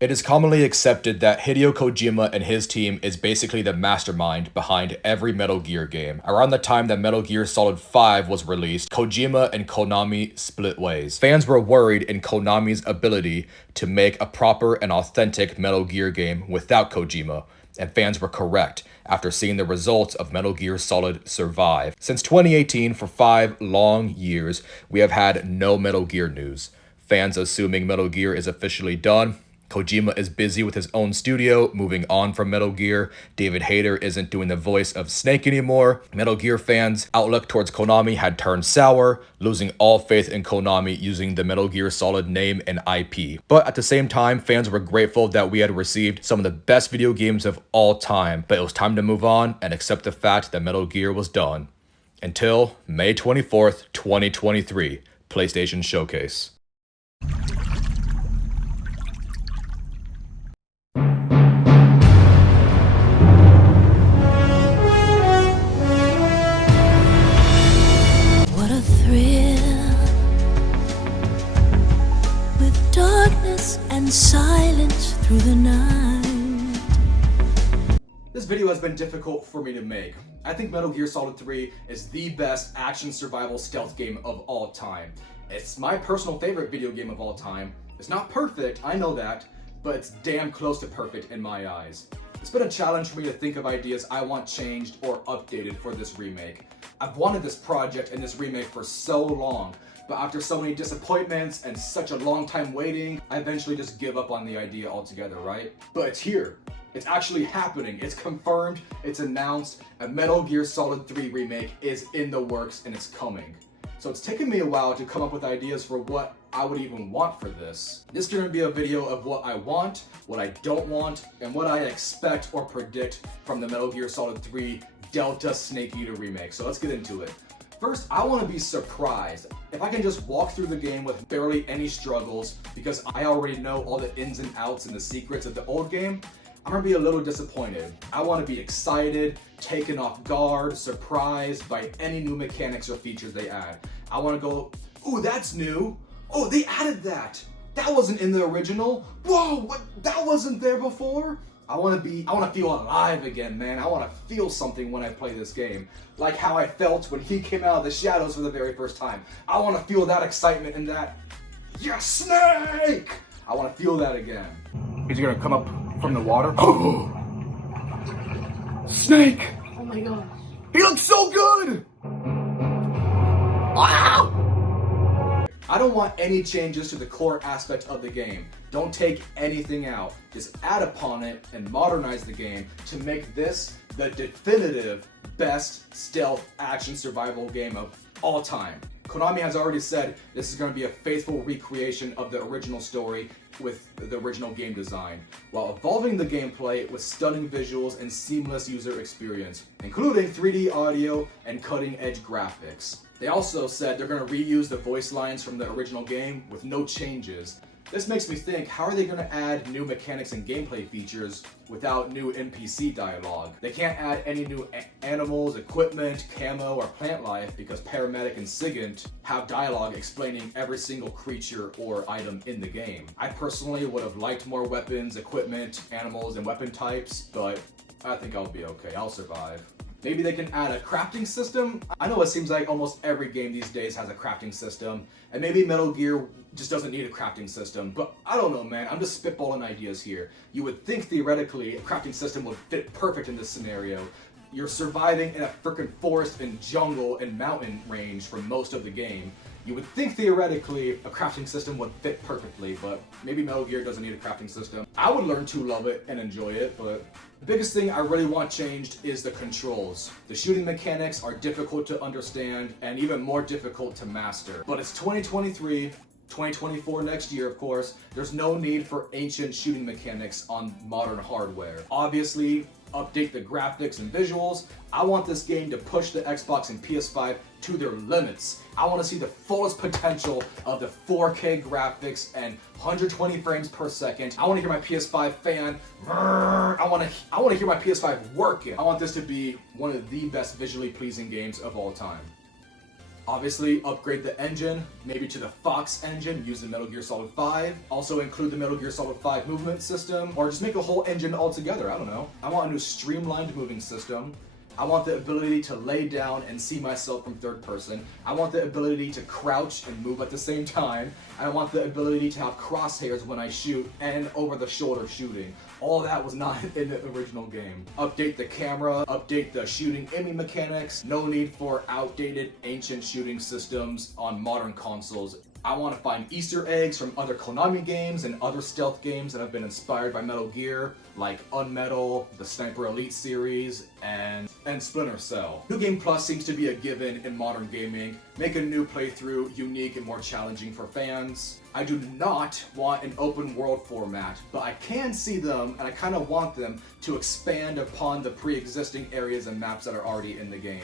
It is commonly accepted that Hideo Kojima and his team is basically the mastermind behind every Metal Gear game. Around the time that Metal Gear Solid 5 was released, Kojima and Konami split ways. Fans were worried in Konami's ability to make a proper and authentic Metal Gear game without Kojima, and fans were correct after seeing the results of Metal Gear Solid Survive. Since 2018, for 5 long years, we have had no Metal Gear news. Fans assuming Metal Gear is officially done. Kojima is busy with his own studio, moving on from Metal Gear. David Hayter isn't doing the voice of Snake anymore. Metal Gear fans' outlook towards Konami had turned sour, losing all faith in Konami using the Metal Gear Solid name and IP. But at the same time, fans were grateful that we had received some of the best video games of all time. But it was time to move on and accept the fact that Metal Gear was done. Until May 24th, 2023, PlayStation Showcase. And silence through the night. This video has been difficult for me to make. I think Metal Gear Solid 3 is the best action survival stealth game of all time. It's my personal favorite video game of all time. It's not perfect, I know that, but it's damn close to perfect in my eyes. It's been a challenge for me to think of ideas I want changed or updated for this remake. I've wanted this project and this remake for so long, but after so many disappointments and such a long time waiting, I eventually just give up on the idea altogether, right? But it's here. It's actually happening. It's confirmed, it's announced, a Metal Gear Solid 3 remake is in the works and it's coming. So it's taken me a while to come up with ideas for what I would even want for this. This is going to be a video of what I want, what I don't want, and what I expect or predict from the Metal Gear Solid 3 Delta Snake Eater remake. So let's get into it. First, I want to be surprised. If I can just walk through the game with barely any struggles because I already know all the ins and outs and the secrets of the old game, I'm gonna be a little disappointed. I want to be excited, taken off guard, surprised by any new mechanics or features they add. I want to go, ooh, that's new. Oh, they added that. That wasn't in the original. Whoa, what? That wasn't there before? I want to feel alive again, man. I want to feel something when I play this game. Like how I felt when he came out of the shadows for the very first time. I want to feel that excitement and that, yes, Snake! I want to feel that again. He's gonna come up from the water. Oh! Snake! Oh my god. He looks so good! Wow! I don't want any changes to the core aspect of the game. Don't take anything out. Just add upon it and modernize the game to make this the definitive best stealth action survival game of all time. Konami has already said this is going to be a faithful recreation of the original story with the original game design, while evolving the gameplay with stunning visuals and seamless user experience, including 3D audio and cutting-edge graphics. They also said they're going to reuse the voice lines from the original game with no changes. This makes me think, how are they going to add new mechanics and gameplay features without new NPC dialogue? They can't add any new animals, equipment, camo, or plant life because Paramedic and Sigint have dialogue explaining every single creature or item in the game. I personally would have liked more weapons, equipment, animals, and weapon types, but I think I'll be okay. I'll survive. Maybe they can add a crafting system. I know it seems like almost every game these days has a crafting system, and maybe Metal Gear just doesn't need a crafting system, but I don't know, man. I'm just spitballing ideas here. You would think theoretically a crafting system would fit perfect in this scenario. You're surviving in a freaking forest and jungle and mountain range for most of the game. You would think theoretically a crafting system would fit perfectly, but maybe Metal Gear doesn't need a crafting system. I would learn to love it and enjoy it, but the biggest thing I really want changed is the controls. The shooting mechanics are difficult to understand and even more difficult to master. But it's 2023, 2024 next year, of course. There's no need for ancient shooting mechanics on modern hardware. Obviously, update the graphics and visuals. I want this game to push the Xbox and PS5 to their limits. I want to see the fullest potential of the 4K graphics and 120 frames per second. I want to hear my PS5 fan. I want to hear my PS5 working. I want this to be one of the best visually pleasing games of all time. Obviously, upgrade the engine, maybe to the Fox engine using Metal Gear Solid 5. Also include the Metal Gear Solid 5 movement system, or just make a whole engine altogether, I don't know. I want a new streamlined moving system. I want the ability to lay down and see myself from third person. I want the ability to crouch and move at the same time. I want the ability to have crosshairs when I shoot and over the shoulder shooting. All that was not in the original game. Update the camera, update the shooting aiming mechanics. No need for outdated ancient shooting systems on modern consoles. I want to find Easter eggs from other Konami games and other stealth games that have been inspired by Metal Gear, like Unmetal, the Sniper Elite series, and Splinter Cell. New Game Plus seems to be a given in modern gaming. Make a new playthrough unique and more challenging for fans. I do not want an open world format, but I can see them, and I kind of want them to expand upon the pre-existing areas and maps that are already in the game.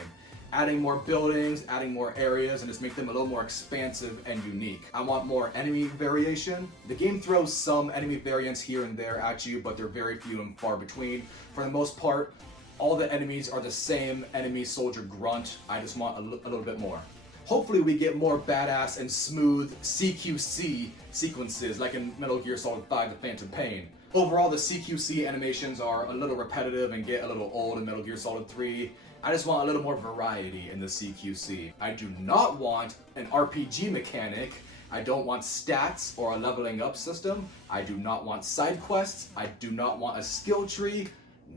Adding more buildings, adding more areas, and just make them a little more expansive and unique. I want more enemy variation. The game throws some enemy variants here and there at you, but they're very few and far between. For the most part, all the enemies are the same enemy soldier grunt. I just want a little bit more. Hopefully we get more badass and smooth CQC sequences like in Metal Gear Solid 5 The Phantom Pain. Overall, the CQC animations are a little repetitive and get a little old in Metal Gear Solid 3. I just want a little more variety in the CQC. I do not want an RPG mechanic. I don't want stats or a leveling up system. I do not want side quests. I do not want a skill tree.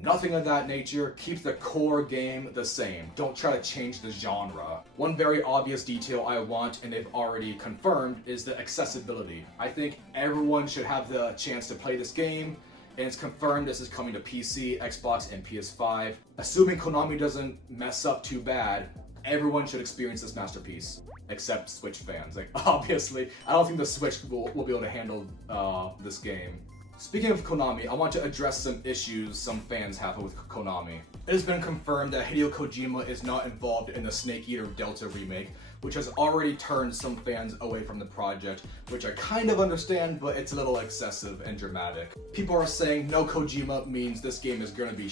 Nothing of that nature. Keep the core game the same. Don't try to change the genre. One very obvious detail I want, and they've already confirmed, is the accessibility. I think everyone should have the chance to play this game, and it's confirmed this is coming to PC, Xbox, and PS5. Assuming Konami doesn't mess up too bad, everyone should experience this masterpiece, except Switch fans. Like, obviously, I don't think the Switch will be able to handle this game. Speaking of Konami, I want to address some issues some fans have with Konami. It has been confirmed that Hideo Kojima is not involved in the Snake Eater Delta remake, which has already turned some fans away from the project, which I kind of understand, but it's a little excessive and dramatic. People are saying no Kojima means this game is gonna be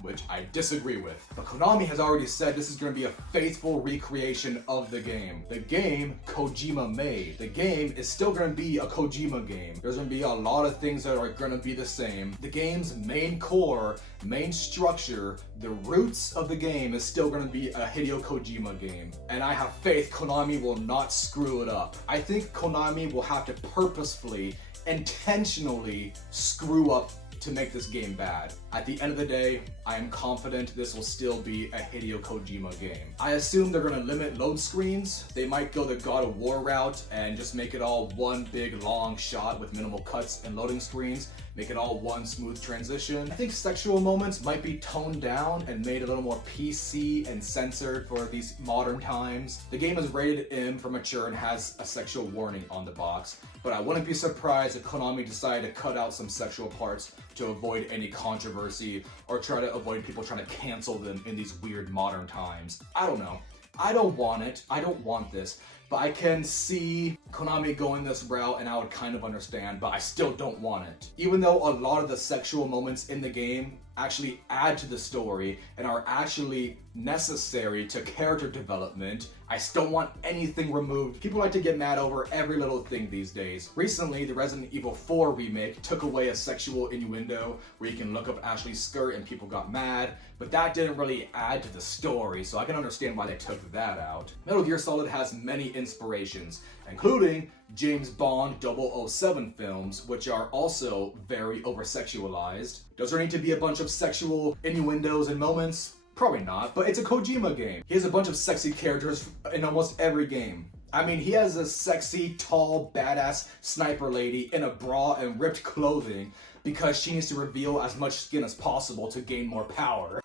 which I disagree with. But Konami has already said this is going to be a faithful recreation of the game. The game Kojima made. The game is still going to be a Kojima game. There's going to be a lot of things that are going to be the same. The game's main core, main structure, the roots of the game is still going to be a Hideo Kojima game. And I have faith Konami will not screw it up. I think Konami will have to purposefully, intentionally screw up to make this game bad. At the end of the day, I am confident this will still be a Hideo Kojima game. I assume they're gonna limit load screens. They might go the God of War route and just make it all one big long shot with minimal cuts and loading screens. Make it all one smooth transition. I think sexual moments might be toned down and made a little more PC and censored for these modern times. The game is rated M for mature and has a sexual warning on the box, but I wouldn't be surprised if Konami decided to cut out some sexual parts to avoid any controversy or try to avoid people trying to cancel them in these weird modern times. I don't know. I don't want it. I don't want this. But I can see Konami going this route and I would kind of understand, but I still don't want it. Even though a lot of the sexual moments in the game actually add to the story and are actually necessary to character development, I still want anything removed. People like to get mad over every little thing these days. Recently, the Resident Evil 4 remake took away a sexual innuendo where you can look up Ashley's skirt and people got mad, but that didn't really add to the story, so I can understand why they took that out. Metal Gear Solid has many inspirations, including James Bond 007 films, which are also very over-sexualized. Does there need to be a bunch of sexual innuendos and moments? Probably not, but it's a Kojima game. He has a bunch of sexy characters in almost every game. I mean, he has a sexy, tall, badass sniper lady in a bra and ripped clothing because she needs to reveal as much skin as possible to gain more power.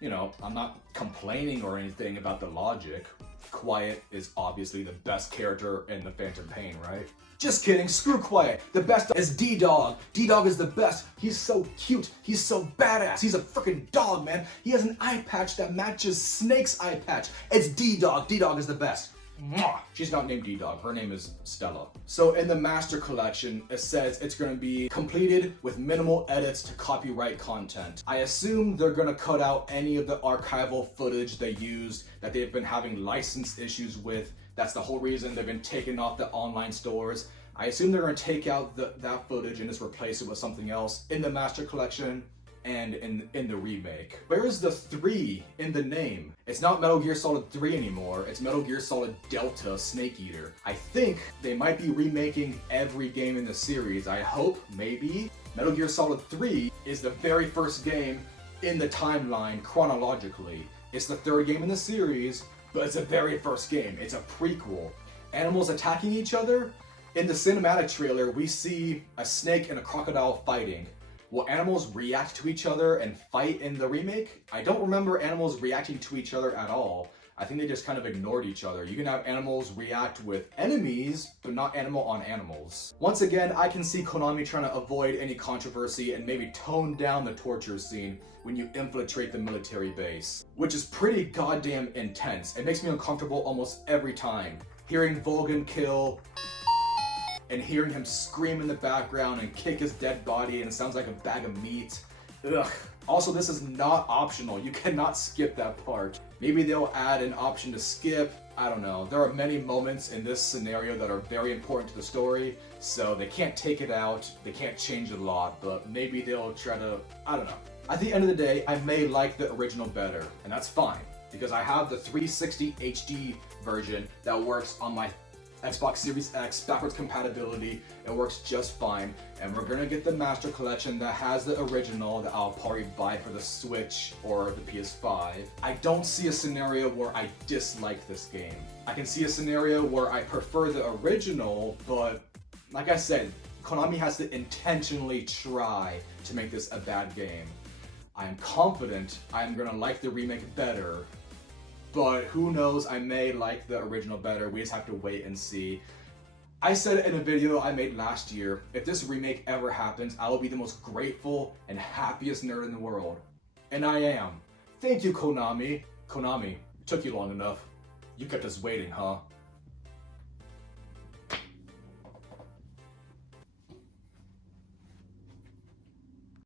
You know, I'm not complaining or anything about the logic. Quiet is obviously the best character in the Phantom Pain, right? Just kidding, screw Quiet. The best is D-Dog. D-Dog is the best. He's so cute. He's so badass. He's a freaking dog, man. He has an eye patch that matches Snake's eye patch. It's D-Dog. D-Dog is the best. She's not named D-Dog, her name is Stella. So in the Master Collection, it says it's gonna be completed with minimal edits to copyright content. I assume they're gonna cut out any of the archival footage they used that they've been having license issues with. That's the whole reason they've been taken off the online stores. I assume they're gonna take out that footage and just replace it with something else in the Master Collection and in the remake. Where's the 3 in the name? It's not Metal Gear Solid 3 anymore, it's Metal Gear Solid Delta Snake Eater. I think they might be remaking every game in the series. I hope, maybe. Metal Gear Solid 3 is the very first game in the timeline chronologically. It's the 3rd game in the series, but it's the very first game. It's a prequel. Animals attacking each other? In the cinematic trailer, we see a snake and a crocodile fighting. Will animals react to each other and fight in the remake? I don't remember animals reacting to each other at all. I think they just kind of ignored each other. You can have animals react with enemies, but not animal on animals. Once again, I can see Konami trying to avoid any controversy and maybe tone down the torture scene when you infiltrate the military base, which is pretty goddamn intense. It makes me uncomfortable almost every time. Hearing Volgan kill and hearing him scream in the background and kick his dead body and it sounds like a bag of meat. Ugh. Also, this is not optional. You cannot skip that part. Maybe they'll add an option to skip. I don't know. There are many moments in this scenario that are very important to the story, so they can't take it out. They can't change a lot, but maybe they'll try to, I don't know. At the end of the day, I may like the original better, and that's fine, because I have the 360 HD version that works on my Xbox Series X backwards compatibility. It works just fine, and we're gonna get the Master Collection that has the original that I'll probably buy for the Switch or the PS5. I don't see a scenario where I dislike this game. I can see a scenario where I prefer the original, but like I said, Konami has to intentionally try to make this a bad game. I am confident I am gonna like the remake better, but who knows, I may like the original better. We just have to wait and see. I said in a video I made last year, if this remake ever happens, I will be the most grateful and happiest nerd in the world. And I am. Thank you, Konami. Konami, it took you long enough. You kept us waiting, huh?